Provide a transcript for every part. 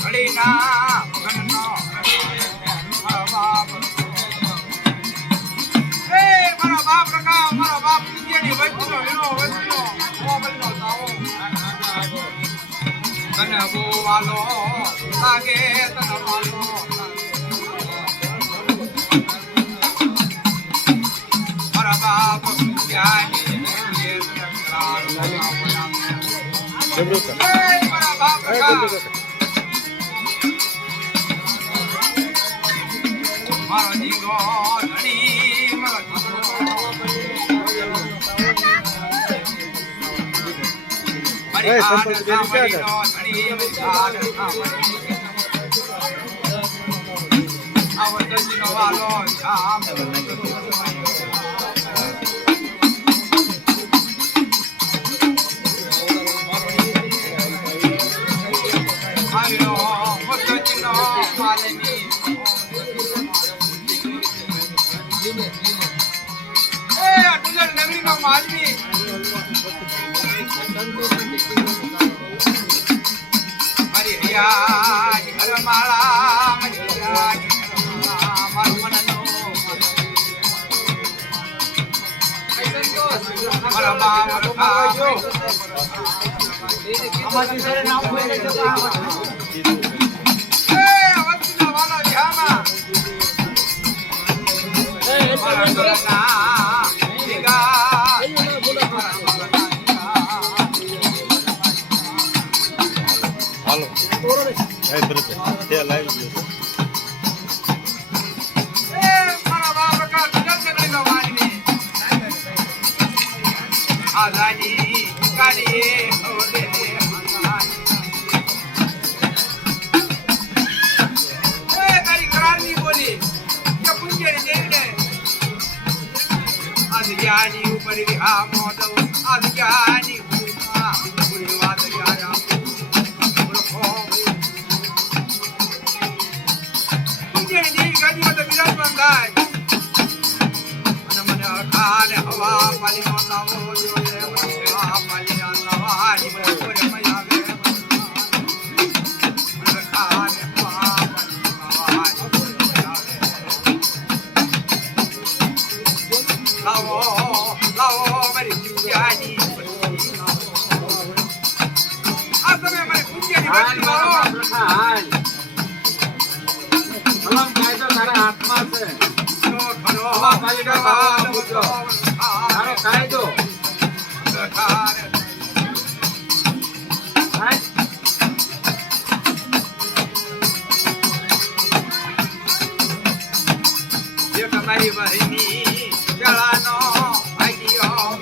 ઘડી ના મગનનો મારા બાપ રખા મારા બાપ ની વસ્તુનો વીણો વસ્તુનો મોબલનો તાવો તને બોવાલો લાગે તને વાલો મારા બાપ ત્યાંની મારા બાપ રખા મારો જીગો ધણી મારો મારી આડ સામડીનો ધણી આડ સામડી આવતજીનો વાલો શામ આયો મોતજીનો માલની નગરીનો માલવી મારી રિયાની ઘરમાળા મારી રિયાની ઘરમાળા મારું મનનો મારા બાપ રખા અમારી સરે નામ બોલે છે એ વસ્તુના વાલા ધ્યામાં મારા ઘરના હાલો એ બરોબર તે લાઈવ એ મારા બાપ કા જગત નો માની આઝાદી કાઢીએ હોલે એ તારી કરારની બોલી કે પુંજેરી દેને આઝાદી ઉપર વિહા મોદો આઝાદી ઉપર પુરવાદ યારા હવા પાલી નો લાવો હવા પાલી ના લાવા ની બરે મયા વે ખાને હવા લાવો લાવો મારી પૂજાની આ તમે મારી પૂજાની લાવો હાલ સલામ કાયદો તારા હાથમાં છે હવા પાલી નો લાવો પુત્ર તારો કાયદો જે તમારી બહેની જળાનો ભાગ્યો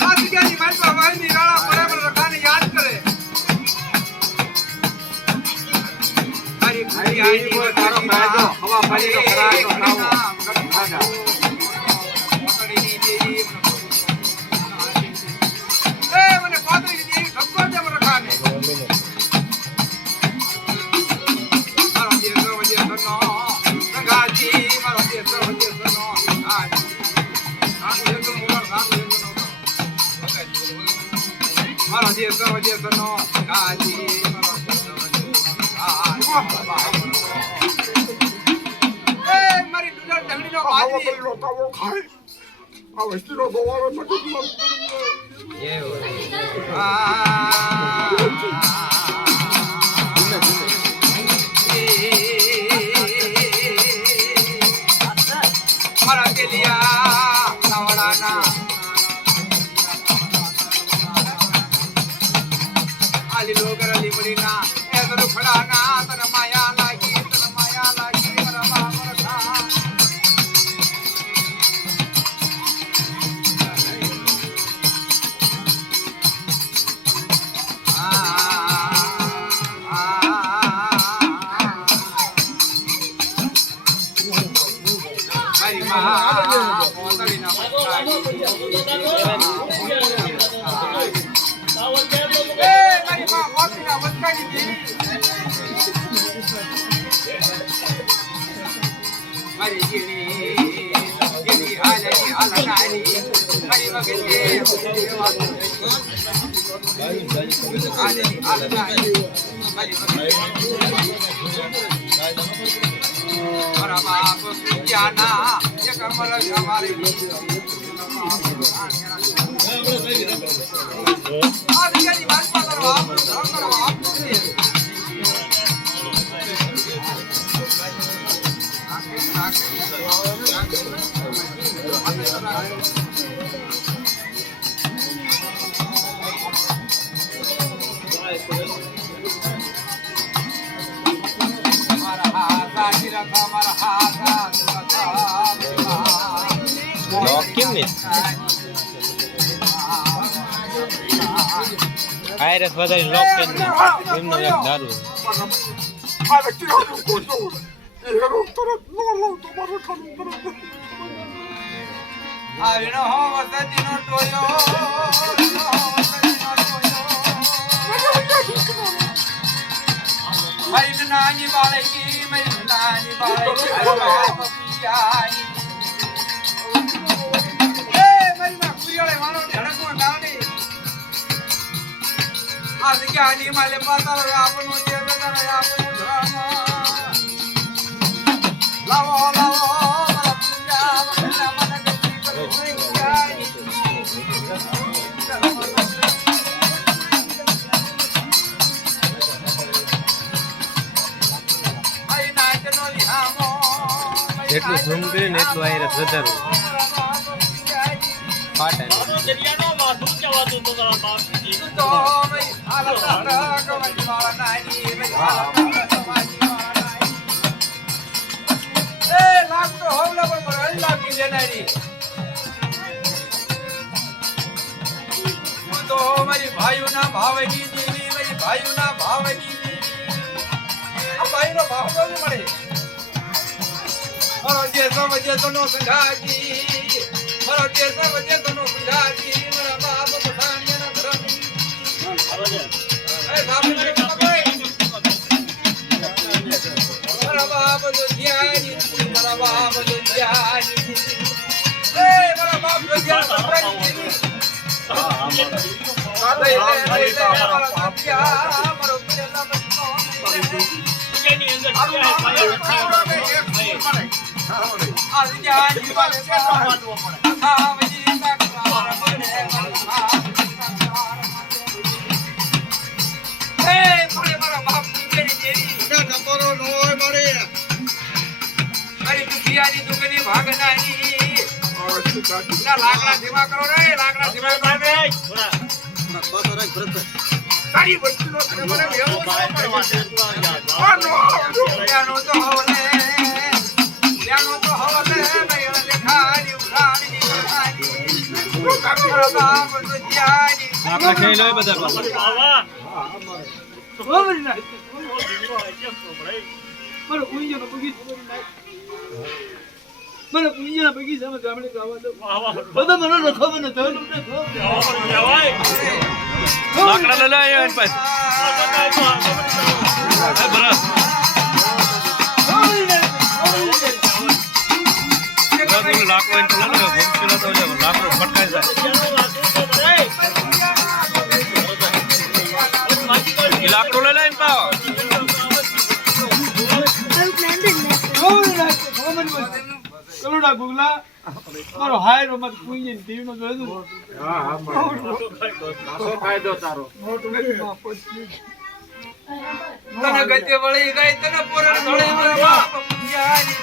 આ જગ્યાની મારી બહેની રાળા બરાબર રખાને યાદ કરે મારી ભૂયાની તારો કાયદો હવા પાલી નો કરાર નો લાવો મને કોતરી દેવી ઠપકો દે રખાને મારો દેવ વજે સનો ગંગાજી મારો દેવ વજે સનો મારો દેવ વજે સનો ગંગાજી એ મારી દુનિયા ઢગડીનો માજી તાવો ખાય આ વસ્તીનો ગોવાળો મટક મારા કેલિયા ના આલી લોગર લીમડી ના એ તો ખડા ના તન માયા લાગી રમા મરખા મારી માં મોતડી ના મારી માં મોતડી ના વચકાની દેવી મારી ગીરી હાલની હાલનારી મારી મગજે હાલની હાલનારી મારી મારા બાપ જાના એક અમર અમારી આ દિયાની વાત કરવા આયરસ વધારે લોક કરીને એમનો એક દારૂ આ વ્યક્તિ હારું કોતો એ હેરો તરત નો લો તમારો ખાનું તરત આવીનો હો વસતીનો ટોયો મારી નાની બાળકી મારી નાની બાળકી એ મારી માં કુરિયાળે વાળો ધડકો નાની આ જગ્યાની માલે પાતાળ આપણું જે બગાડ આપણું ધર્મ લાવો લાવો મારા પૂજા વખના મને ગતિ કરો જેટલું ઝૂમ કરીને એટલું આયરસ વધારું ફાટે મારી ભાઈઓ ના ભાવની દેવી મારી ભાઈઓ ના ભાવની આ ભાઈ નો ભાવ તો મળે મારો જે નો સંઘાજી મારો જે નો સંઘાજી મારા બાપ બધાને ના ધર્મ એ બાપ મને ખબર મારા બાપ જો જ્ઞાની મારા બાપ જો જ્ઞાની એ મારા બાપ જો જ્ઞાની લાકડા ધીમા કરો રે લાકડા ધીમા કરો રે તારી વસ્તુનો મને વ્યવસ્થા કરવા છે નો તો હોલે યાનો તો હોલે મેં દેખાડી ઉખાડી કાકરા બાપ તો જાની આપણે ખાઈ લો બધા વાહ ઓવરી ના મને પૂંજનો બગીચામાં ગામડે ગાવા દો બધા મને રખો મને તો લાકડા લઈ આવ્યો એન પાસે બરાબર લાકડો એન તો લાકડો ફટકાઈ જાય લાકડો લઈ લે એન પાવ કલોડા ગુગલા મારો હાયરો મત પૂંજે ટીવીનો જોયું હા ફાયદો તારો તને ગતે વળી ગઈ તને પોરણ ધોળી મારા બાપ જાની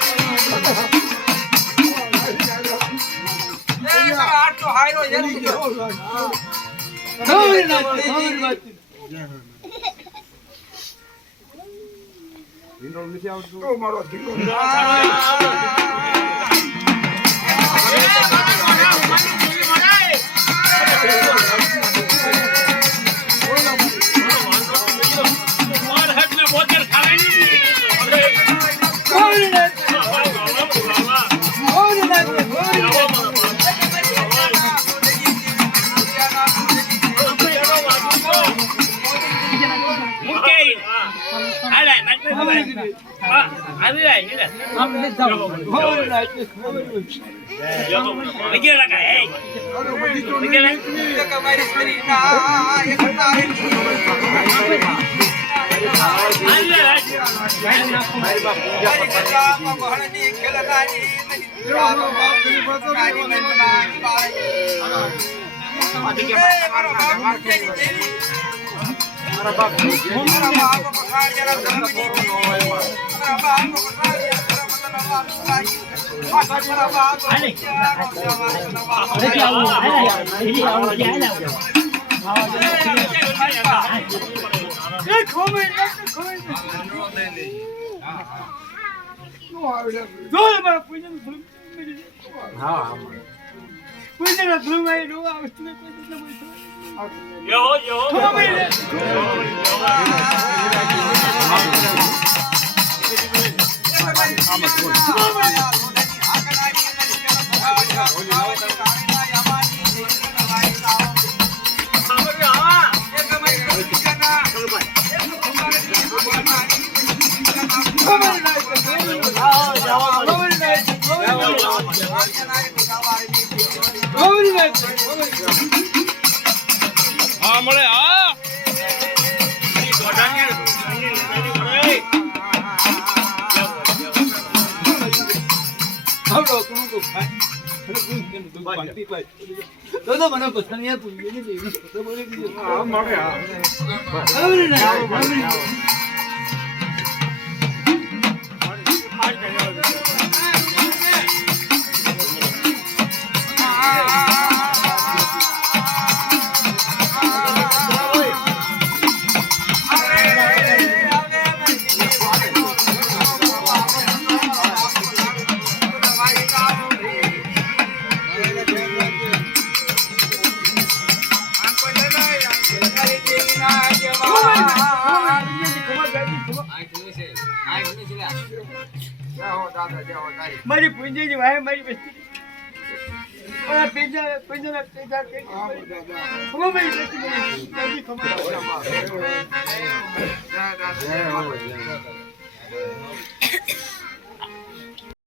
એ તો હાયરો એમ કીધો. તો મારો દીકરો તમારી શરીરના એક તારેની મારી કથામાં બહળની ખેલનારી મારો બાપ મારી મનનાની બાઈ. મારો બાપ જેની દેવી મારા બાપ પખાડ્યા ધર્મની દેવી મારા બાપ પખાડ્યા ધર્મના બાપ મારા બાપ હા મળે હા મારી પૂંજી ભાઈ મારી વસ્તી પેજા પેજા પેજા કે ખબર નહીં ખબર